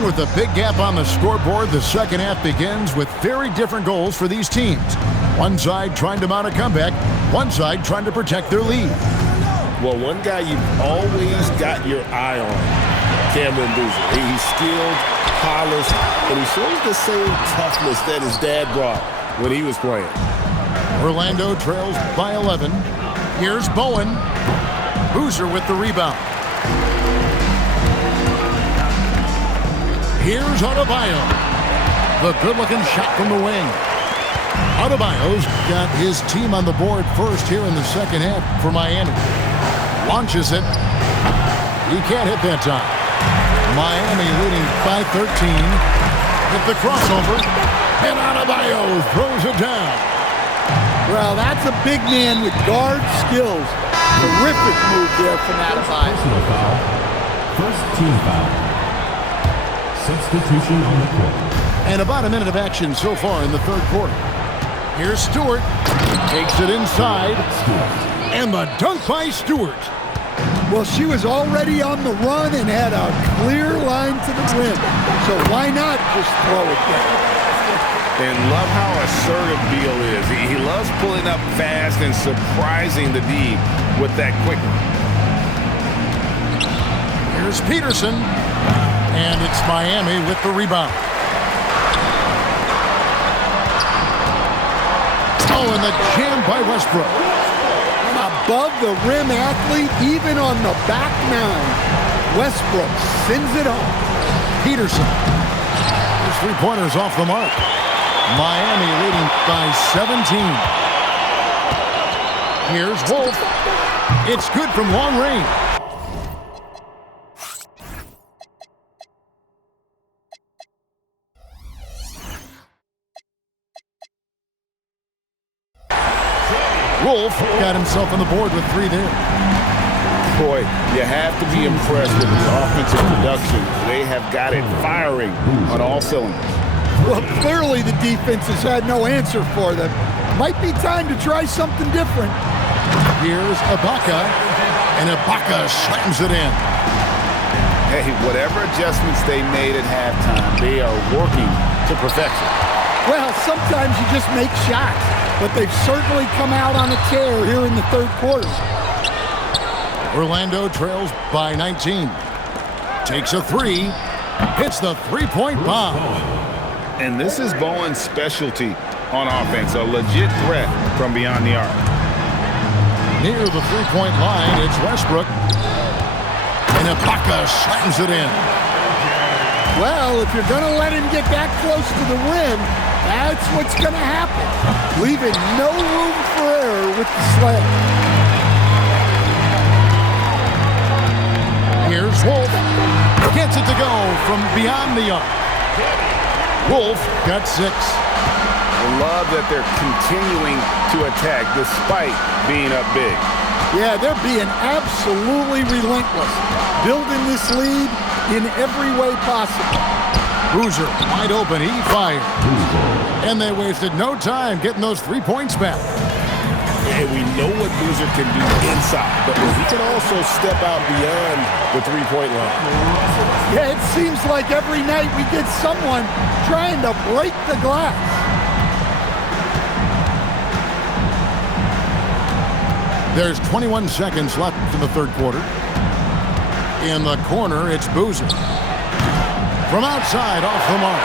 And with a big gap on the scoreboard, the second half begins with very different goals for these teams. One side trying to mount a comeback, one side trying to protect their lead. Well, one guy you've always got your eye on, Cameron Boozer. He's skilled, polished, and he shows the same toughness that his dad brought when he was playing. Orlando trails by 11. Here's Bowen. Boozer with the rebound. Here's Adebayo. The good-looking shot from the wing. Adebayo's got his team on the board first here in the second half for Miami. Launches it. He can't hit that time. Miami leading by 13. With the crossover. And Adebayo throws it down. Well, that's a big man with guard skills. Terrific move there from Adebayo. Personal foul. First team foul. Substitution on the court. And about a minute of action so far in the third quarter. Here's Stewart. Takes it inside. And the dunk by Stewart. Well, she was already on the run and had a clear line to the rim. So why not just throw it there? And love how assertive Beal is. He loves pulling up fast and surprising the D with that quickness. Here's Peterson. And it's Miami with the rebound. Oh, and the jam by Westbrook. An above-the-rim athlete, even on the back nine. Westbrook sends it home. Peterson. His three-pointers off the mark. Miami leading by 17. Here's Wolf. It's good from long range. Wolf got himself on the board with 3 there. Boy, you have to be impressed with his offensive production. They have got it firing on all cylinders. Well, clearly the defense has had no answer for them. Might be time to try something different. Here's Ibaka, and Ibaka slams it in. Hey, whatever adjustments they made at halftime, they are working to perfection. Well, sometimes you just make shots, but they've certainly come out on a tear here in the third quarter. Orlando trails by 19. Takes a 3, hits the three-point bomb. And this is Bowen's specialty on offense, a legit threat from beyond the arc. Near the three-point line, it's Westbrook. And Ibaka slams it in. Well, if you're going to let him get that close to the rim, that's what's going to happen. Leaving no room for error with the slam. Here's Wolf. Gets it to go from beyond the arc. Wolf got 6. I love that they're continuing to attack despite being up big. Yeah, they're being absolutely relentless, building this lead in every way possible. Boozer wide open, he fired. And they wasted no time getting those 3 points back. And we know what Boozer can do inside, but he can also step out beyond the three-point line. Yeah, it seems like every night we get someone trying to break the glass. There's 21 seconds left in the third quarter. In the corner, it's Boozer. From outside, off the mark.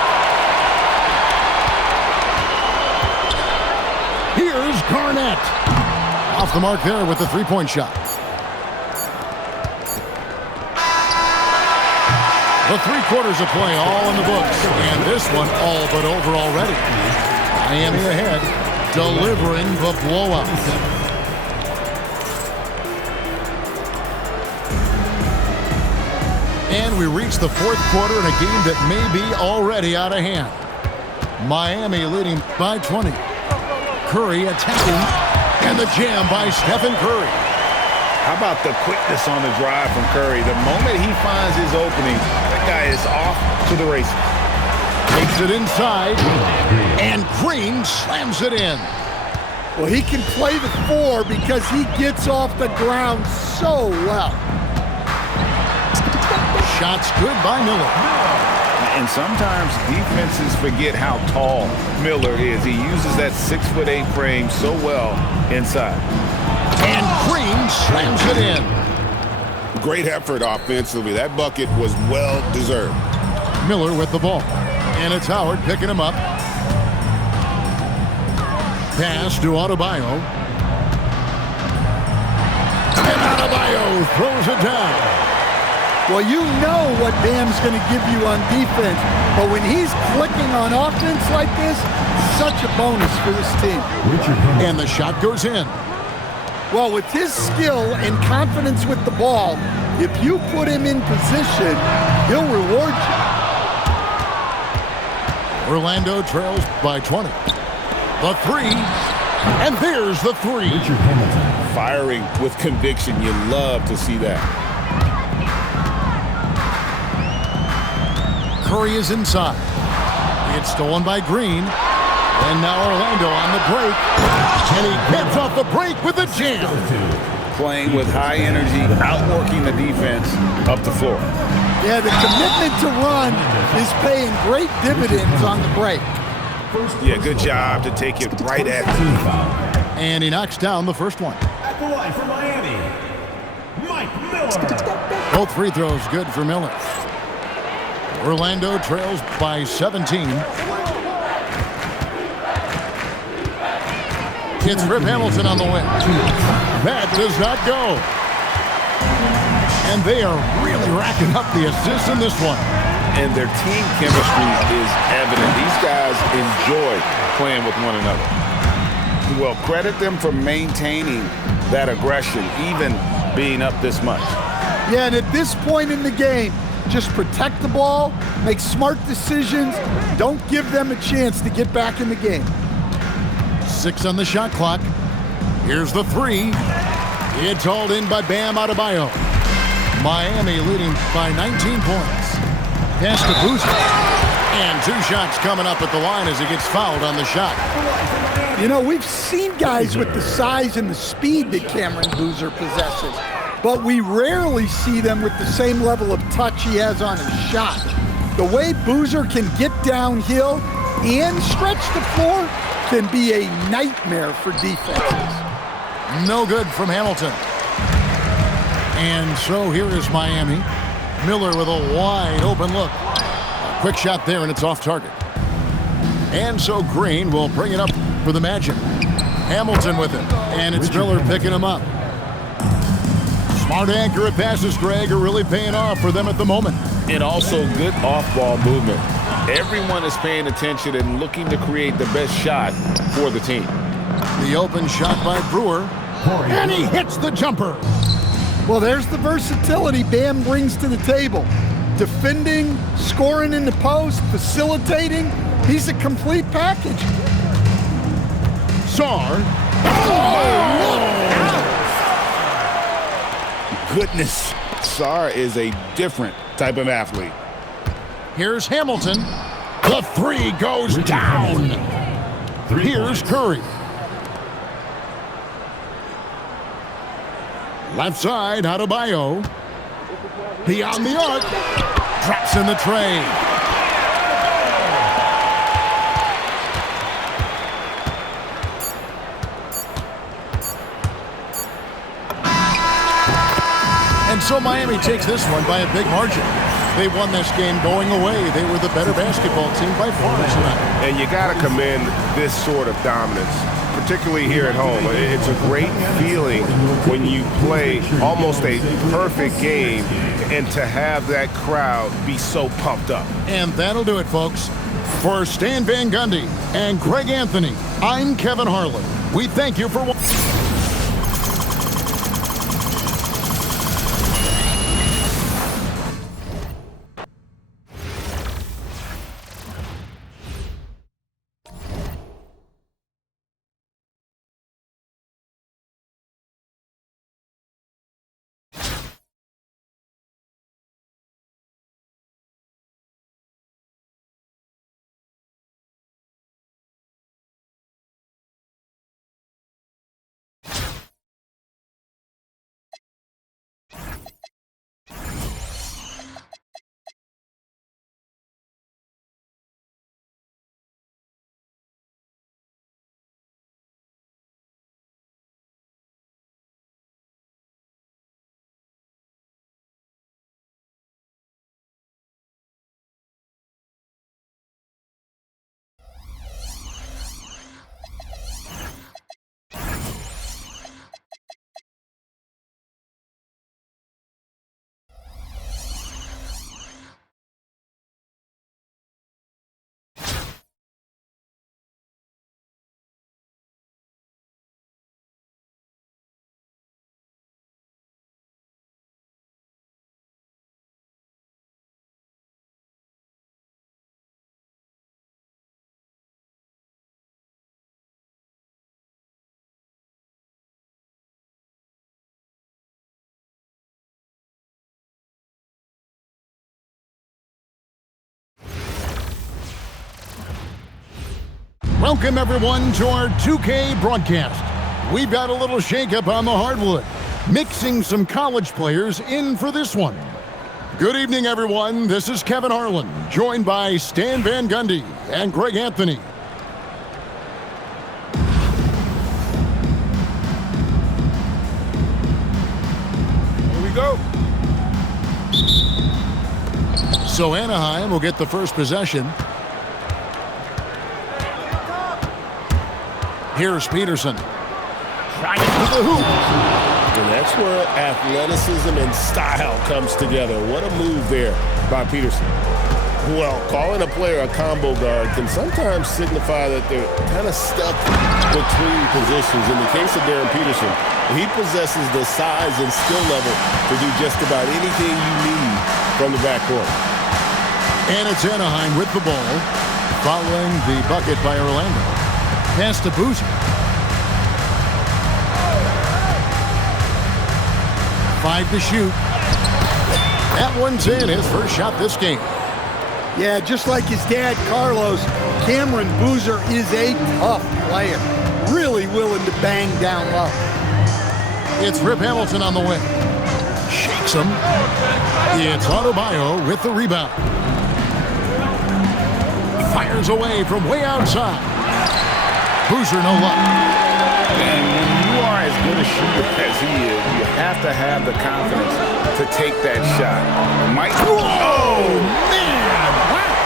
Here's Garnett. Off the mark there with the three-point shot. The 3 quarters of play all in the books. And this one all but over already. Miami ahead, delivering the blowout. And we reach the fourth quarter in a game that may be already out of hand. Miami leading by 20. Curry attacking, and the jam by Stephen Curry. How about the quickness on the drive from Curry? The moment he finds his opening, that guy is off to the races. Takes it inside, and Green slams it in. Well, he can play the 4 because he gets off the ground so well. Shots good by Miller. And sometimes defenses forget how tall Miller is. He uses that 6'8" frame so well inside. And Green slams it in. Great effort offensively. That bucket was well deserved. Miller with the ball. And it's Howard picking him up. Pass to Adebayo. And Adebayo throws it down. Well, you know what Bam's going to give you on defense, but when he's clicking on offense like this, such a bonus for this team. And the shot goes in. Well, with his skill and confidence with the ball, if you put him in position, he'll reward you. Orlando trails by 20. The three, and there's the three. Firing with conviction. You love to see that. Curry is inside. It's stolen by Green. And now Orlando on the break. And he gets off the break with a jam. Playing with high energy, outworking the defense up the floor. Yeah, the commitment to run is paying great dividends on the break. Yeah, good job to take it right at him. And he knocks down the first one. At the line for Miami, Mike Miller. Both free throws good for Miller. Orlando trails by 17. It's Rip Hamilton on the win. That does not go. And they are really racking up the assists in this one. And their team chemistry is evident. These guys enjoy playing with one another. Well, credit them for maintaining that aggression, even being up this much. Yeah, and at this point in the game, just protect the ball, make smart decisions, don't give them a chance to get back in the game. 6 on the shot clock. Here's the three. It's hauled in by Bam Adebayo. Miami leading by 19 points. Pass to Boozer. And 2 shots coming up at the line as he gets fouled on the shot. You know, we've seen guys with the size and the speed that Cameron Boozer possesses, but we rarely see them with the same level of touch he has on his shot. The way Boozer can get downhill and stretch the floor can be a nightmare for defenses. No good from Hamilton. And so here is Miami. Miller with a wide open look. A quick shot there, and it's off target. And so Green will bring it up for the Magic. Hamilton with it, and it's Miller picking him up. Smart, accurate passes, Greg, are really paying off for them at the moment. And also good off-ball movement. Everyone is paying attention and looking to create the best shot for the team. The open shot by Brewer, and he hits the jumper. Well, there's the versatility Bam brings to the table. Defending, scoring in the post, facilitating. He's a complete package. Sarr. Goodness. Sarr is a different type of athlete. Here's Hamilton. The three goes down. Here's Curry. Left side, Adebayo. Beyond the arc. Drops in the tray. And so Miami takes this one by a big margin. They won this game going away. They were the better basketball team by far tonight. And you got to commend this sort of dominance, particularly here at home. It's a great feeling when you play almost a perfect game and to have that crowd be so pumped up. And that'll do it, folks. For Stan Van Gundy and Greg Anthony, I'm Kevin Harlan. We thank you for watching. Welcome, everyone, to our 2K broadcast. We've got a little shakeup on the hardwood, mixing some college players in for this one. Good evening, everyone. This is Kevin Harlan, joined by Stan Van Gundy and Greg Anthony. Here we go. So Anaheim will get the first possession. Here's Peterson. Trying to the hoop. And that's where athleticism and style comes together. What a move there by Peterson. Well, calling a player a combo guard can sometimes signify that they're kind of stuck between positions. In the case of Darren Peterson, he possesses the size and skill level to do just about anything you need from the backcourt. And it's Anaheim with the ball, following the bucket by Orlando. Pass to Boozer. 5 to shoot. That one's in, his first shot this game. Yeah, just like his dad, Carlos, Cameron Boozer is a tough player. Really willing to bang down low. It's Rip Hamilton on the wing. Shakes him. It's Adebayo with the rebound. Fires away from way outside. Boozer, no luck. And when you are as good a shooter as he is, you have to have the confidence to take that shot. Oh, man! Wow.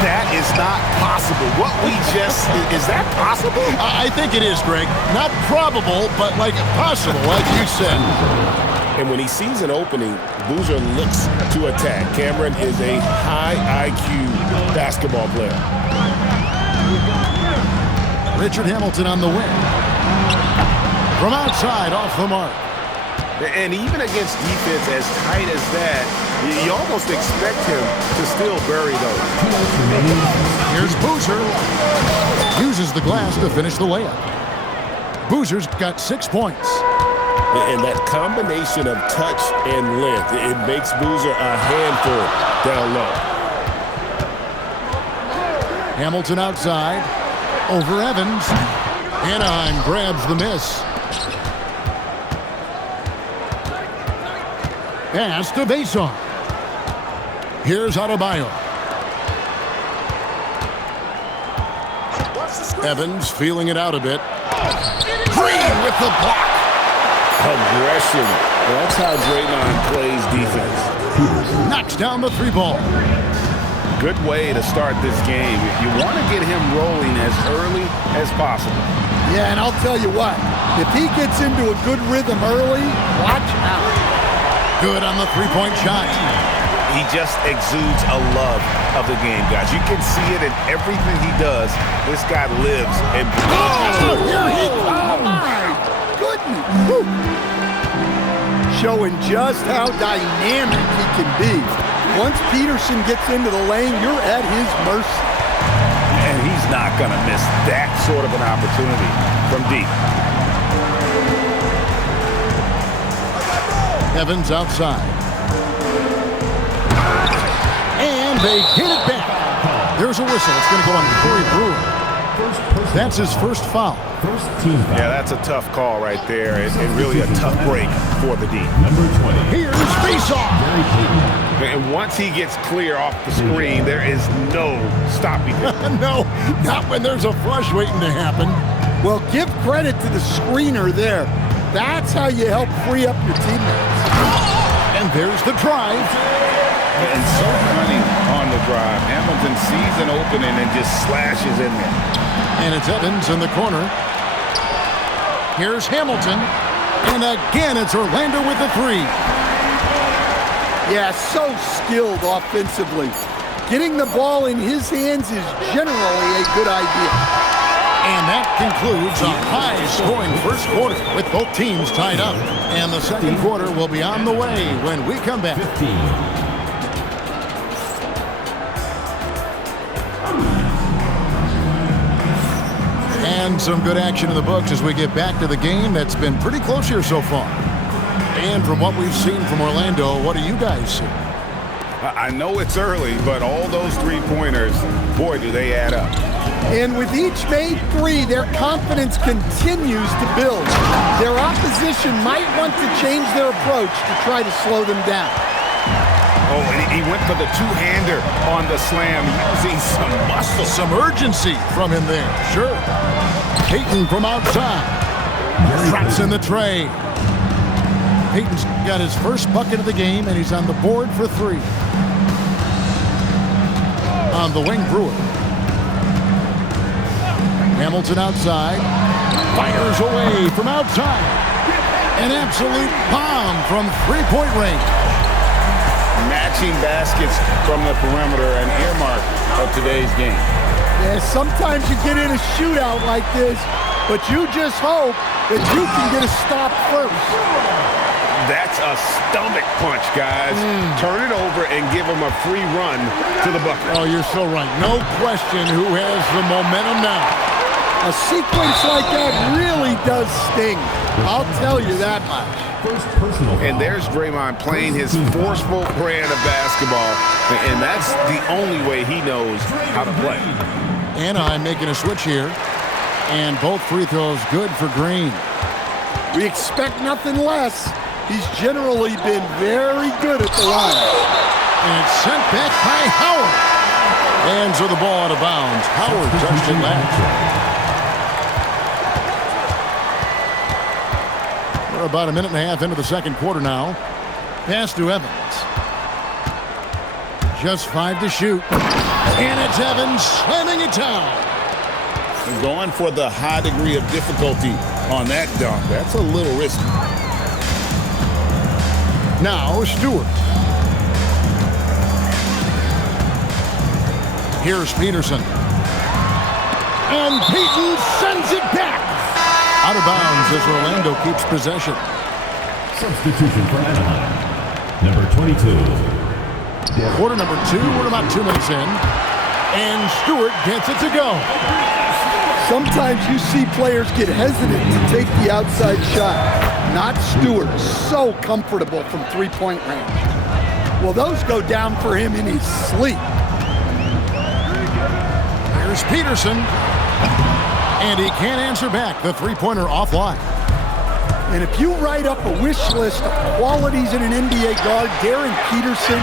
That is not possible. What we just, is that possible? I think it is, Greg. Not probable, but like possible, like you said. And when he sees an opening, Boozer looks to attack. Cameron is a high IQ basketball player. Richard Hamilton on the wing. From outside, off the mark. And even against defense as tight as that, you almost expect him to still bury those. Here's Boozer. Uses the glass to finish the layup. Boozer's got 6 points. And that combination of touch and length, it makes Boozer a handful down low. Hamilton outside. Over Evans. Anaheim grabs the miss. Pass to Vason. Here's Adebayo. Evans feeling it out a bit. Green with the block. Aggression. That's how Draymond plays defense. Knocks down the 3-ball. Good way to start this game. You want to get him rolling as early as possible. Yeah, and I'll tell you what, if he gets into a good rhythm early, watch out. Good on the 3-point shot. He just exudes a love of the game, guys. You can see it in everything he does. This guy lives and Oh, here he comes. Oh, my goodness. Woo. Showing just how dynamic he can be. Once Peterson gets into the lane, you're at his mercy. And he's not going to miss that sort of an opportunity from deep. Evans outside. And they get it back. There's a whistle. It's going to go on Corey Brewer. That's his first foul. Yeah, that's a tough call right there. It's really a tough break for the D. Here's Faceoff. And once he gets clear off the screen, there is no stopping him. No, not when there's a flush waiting to happen. Well, give credit to the screener there. That's how you help free up your teammates. And there's the drive. And so cunning on the drive. Hamilton sees an opening and just slashes in there. And it's Evans in the corner. Here's Hamilton. And again, it's Orlando with the 3. Yeah, so skilled offensively. Getting the ball in his hands is generally a good idea. And that concludes a high-scoring first quarter with both teams tied up. And the second quarter will be on the way when we come back. And some good action in the books as we get back to the game that's been pretty close here so far. And from what we've seen from Orlando, what do you guys see? I know it's early, but all those three-pointers, boy, do they add up. And with each made three, their confidence continues to build. Their opposition might want to change their approach to try to slow them down. Oh, and he went for the two-hander on the slam, using some muscle. Some urgency from him there, sure. Payton from outside. Traps in the tray. Payton's got his first bucket of the game, and he's on the board for three. On the wing, Brewer. Hamilton outside. Fires away from outside. An absolute bomb from three-point range. Matching baskets from the perimeter, an earmark of today's game. Yeah, sometimes you get in a shootout like this, but you just hope that you can get a stop first. That's a stomach punch, guys. Turn it over and give him a free run to the bucket. Oh, you're so right. No question who has the momentum now. A sequence like that really does sting. I'll tell you that much. And there's Draymond playing his forceful brand of basketball, and that's the only way he knows how to play. Anaheim making a switch here, and both free throws good for Green. We expect nothing less. He's generally been very good at the line. And it's sent back by Howard. Hands of the ball out of bounds. Howard touched it last. We're about a minute and a half into the second quarter now. Pass to Evans. Just 5 to shoot. And it's Evans slamming it down. Going for the high degree of difficulty on that dunk. That's a little risky. Now Stewart. Here's Peterson. And Payton sends it back. Out of bounds as Orlando keeps possession. Substitution for Anaheim. Number 22. Quarter number 2. We're about 2 minutes in. And Stewart gets it to go. Sometimes you see players get hesitant to take the outside shot. Not Stewart. So comfortable from three-point range. Well, those go down for him in his sleep. Here's Peterson. And he can't answer back. The three-pointer offline. And if you write up a wish list of qualities in an NBA guard, Darren Peterson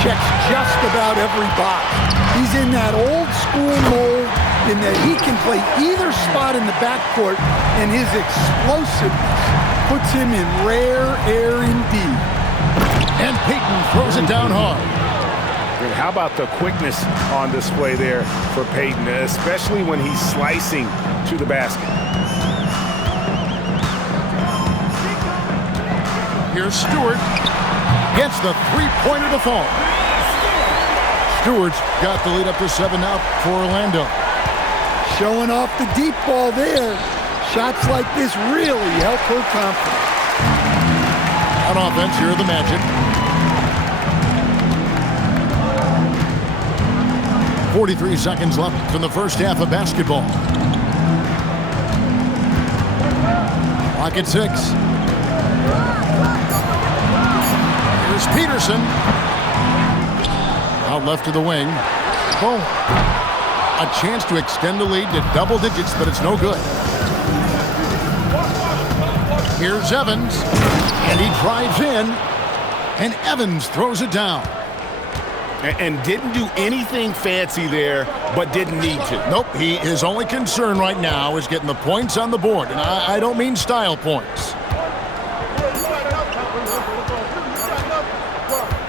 checks just about every box. He's in that old school mold in that he can play either spot in the backcourt, and his explosiveness puts him in rare air indeed. And Payton throws it down hard. And how about the quickness on display there for Payton, especially when he's slicing to the basket. Here's Stewart. Gets the three-pointer to fall. Stewart's got the lead up to 7 now for Orlando. Showing off the deep ball there. Shots like this really help her confidence. On offense, here are the Magic. 43 seconds left in the first half of basketball. Clock at 6. Here's Peterson. Out left to the wing. Oh, a chance to extend the lead to double digits, but it's no good. Here's Evans, and he drives in, and Evans throws it down. And didn't do anything fancy there, but didn't need to. Nope, his only concern right now is getting the points on the board, and I don't mean style points.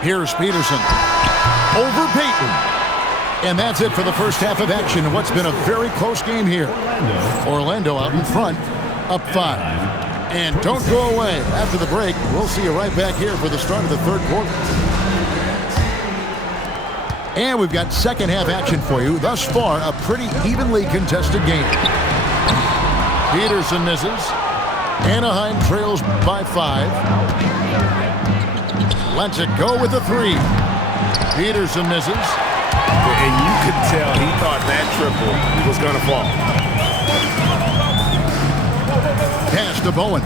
Here's Peterson. Over Payton. And that's it for the first half of action in what's been a very close game here. Orlando out in front, up 5. And don't go away. After the break, we'll see you right back here for the start of the third quarter. And we've got second half action for you. Thus far, a pretty evenly contested game. Peterson misses. Anaheim trails by 5. Lets it go with a 3. Peterson misses. And you could tell he thought that triple was going to fall. Pass to Bowen.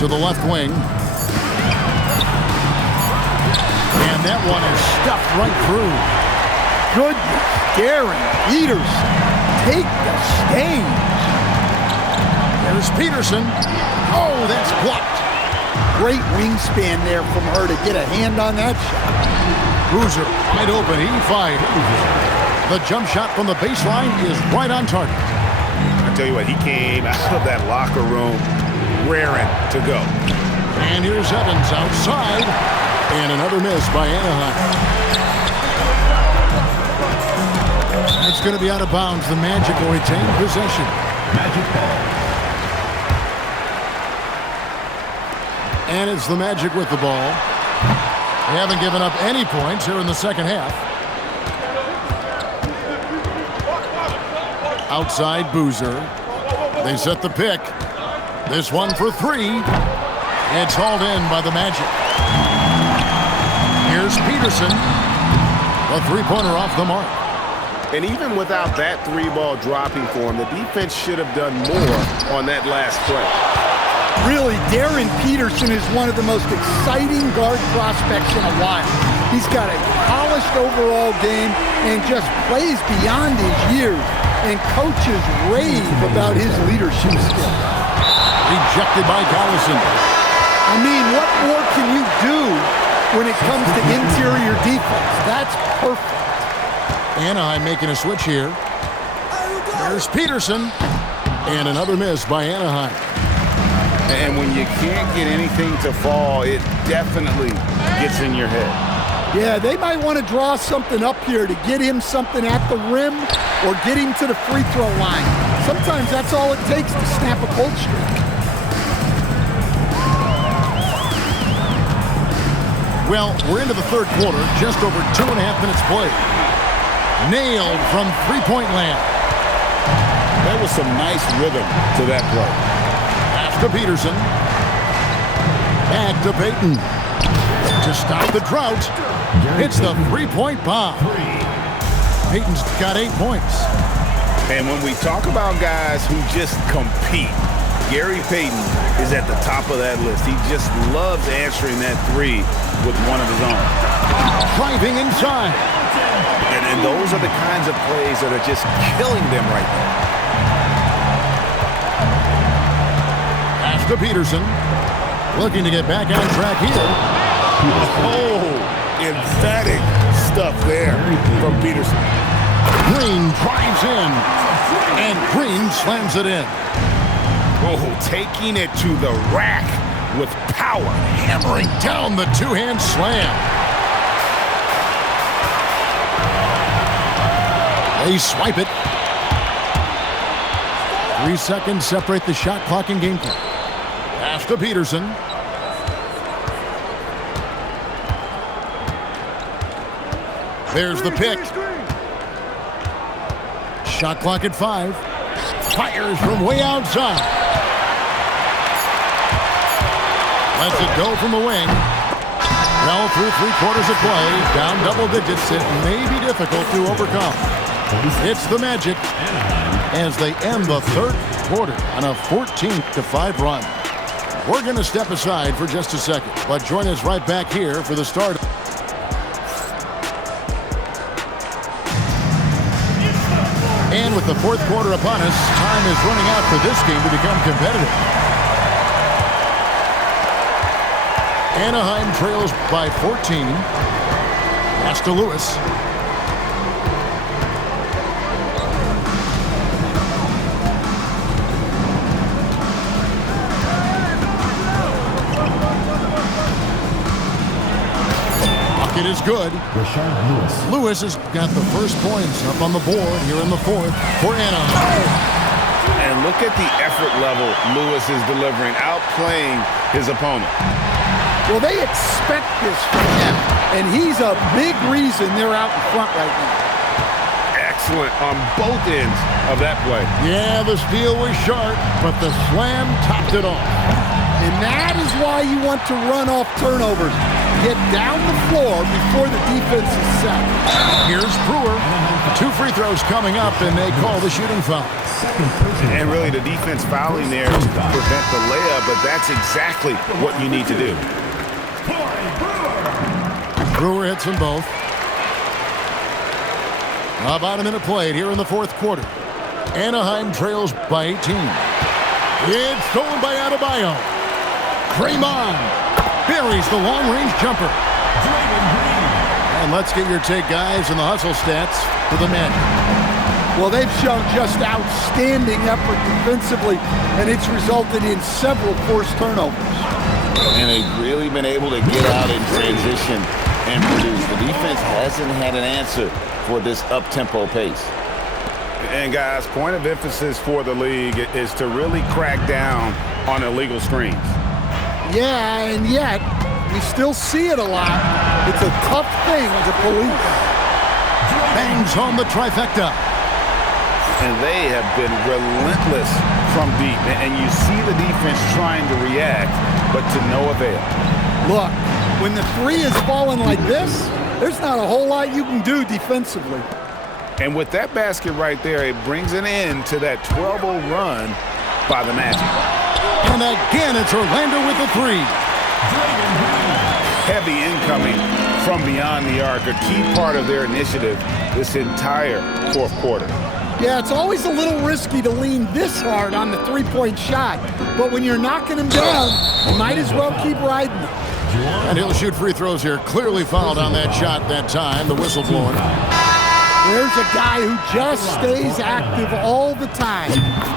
to the left wing. And that one is stuffed right through. Goodness, Darren Peterson, take the stage. There's Peterson. Oh, that's blocked. Great wingspan there from her to get a hand on that shot. Boozer wide open. He fired. The jump shot from the baseline is right on target. I tell you what, he came out of that locker room raring to go. And here's Evans outside. And another miss by Anaheim. It's going to be out of bounds. The Magic will retain possession. Magic ball. And it's the Magic with the ball. They haven't given up any points here in the second half. Outside Boozer. They set the pick. This one for three. It's hauled in by the Magic. Here's Peterson. A three-pointer off the mark. And even without that three-ball dropping for him, the defense should have done more on that last play. Really, Darren Peterson is one of the most exciting guard prospects in a while. He's got a polished overall game and just plays beyond his years. And coaches rave about his leadership skills. Rejected by Collison. I mean, what more can you do when it comes to interior defense? That's perfect. Anaheim making a switch here. There's Peterson. And another miss by Anaheim. And when you can't get anything to fall, it definitely gets in your head. Yeah, they might want to draw something up here to get him something at the rim or get him to the free throw line. Sometimes that's all it takes to snap a cold streak. Well, we're into the third quarter, just over 2.5 minutes played. Nailed from three-point land. That was some nice rhythm to that play. To Peterson. Back to Payton. To stop the drought. It's the three-point bomb. Payton's got 8 points. And when we talk about guys who just compete, Gary Payton is at the top of that list. He just loves answering that three with one of his own. Driving inside. And those are the kinds of plays that are just killing them right now. To Peterson, looking to get back on track here. Oh, emphatic stuff there from Peterson. Green drives in, and Green slams it in. Oh, taking it to the rack with power. Hammering down the two-hand slam. They swipe it. 3 seconds separate the shot clock and game clock. Pass to Peterson. There's the pick. Shot clock at 5. Fires from way outside. Lets it go from the wing. Well, through 3/4 of play, down double digits, it may be difficult to overcome. It's the Magic as they end the third quarter on a 14-5 run. We're going to step aside for just a second, but join us right back here for the start. And with the fourth quarter upon us, time is running out for this game to become competitive. Anaheim trails by 14. Pass to Lewis. It is good. Lewis has got the first points up on the board here in the fourth for Anaheim. And look at the effort level Lewis is delivering, outplaying his opponent. Well, they expect this from him, and he's a big reason they're out in front right now. Excellent on both ends of that play. Yeah, the steal was sharp, but the slam topped it off. And that is why you want to run off turnovers. get down the floor before the defense is set. Here's Brewer. 2 free throws coming up, and they call the shooting foul. And really the defense fouling there to prevent the layup, but that's exactly what you need to do. Brewer hits them both. About a minute played here in the fourth quarter. Anaheim trails by 18. It's stolen by Adebayo. Draymond buries the long-range jumper. And let's get your take, guys, in the hustle stats for the Magic. Well, they've shown just outstanding effort defensively, and it's resulted in several forced turnovers. And they've really been able to get out in transition and produce. The defense hasn't had an answer for this up-tempo pace. And guys, point of emphasis for the league is to really crack down on illegal screens. Yeah, and yet we still see it a lot. It's a tough thing to police. Bangs home the trifecta. And they have been relentless from deep. And you see the defense trying to react, but to no avail. Look, when the three is falling like this, there's not a whole lot you can do defensively. And with that basket right there, it brings an end to that 12-0 run by the Magic. And again, it's Orlando with the 3. Heavy incoming from beyond the arc, a key part of their initiative this entire fourth quarter. Yeah, it's always a little risky to lean this hard on the three-point shot, but when you're knocking him down, you might as well keep riding him. And he'll shoot free throws here. Clearly fouled on that shot that time. The whistle blowing. There's a guy who just stays active all the time.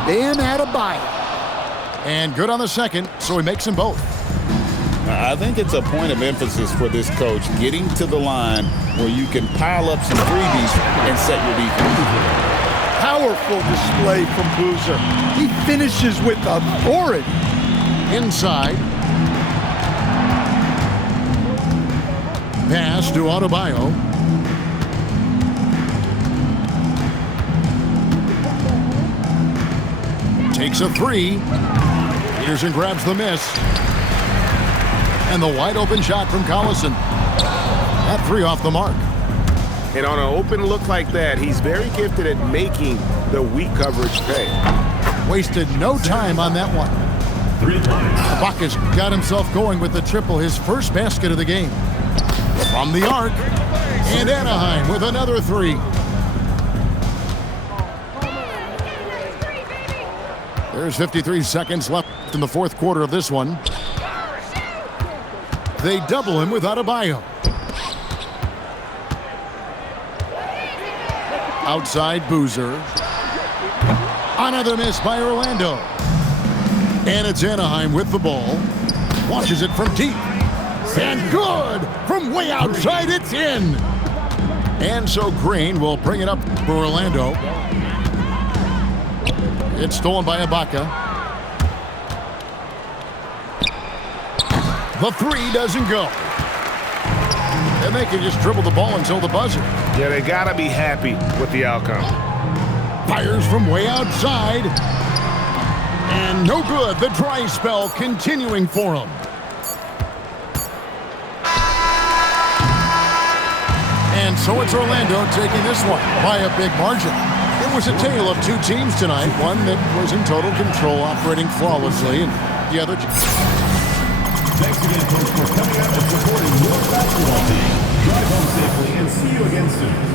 Bam Adebayo. And good on the second, so he makes them both. I think it's a point of emphasis for this coach, getting to the line where you can pile up some freebies and set your defense. Powerful display from Boozer. He finishes with authority. Inside. Pass to Adebayo. Takes a 3. Peterson grabs the miss. And the wide open shot from Collison. That 3 off the mark. And on an open look like that, he's very gifted at making the weak coverage pay. Wasted no time on that one. Ibaka's got himself going with the triple, his first basket of the game. From the arc, and Anaheim with another 3. There's 53 seconds left in the fourth quarter of this one. They double him with Adebayo. Outside Boozer. Another miss by Orlando. And it's Anaheim with the ball. Launches it from deep. And good! From way outside, it's in! And so Green will bring it up for Orlando. It's stolen by Ibaka. The 3 doesn't go. And they can just dribble the ball until the buzzer. Yeah, they gotta be happy with the outcome. Fires from way outside. And no good. The dry spell continuing for him. And so it's Orlando taking this one by a big margin. It was a tale of two teams tonight. One that was in total control, operating flawlessly, and the other... Thanks again, folks, for coming out and supporting your basketball team. Drive home safely and see you again soon.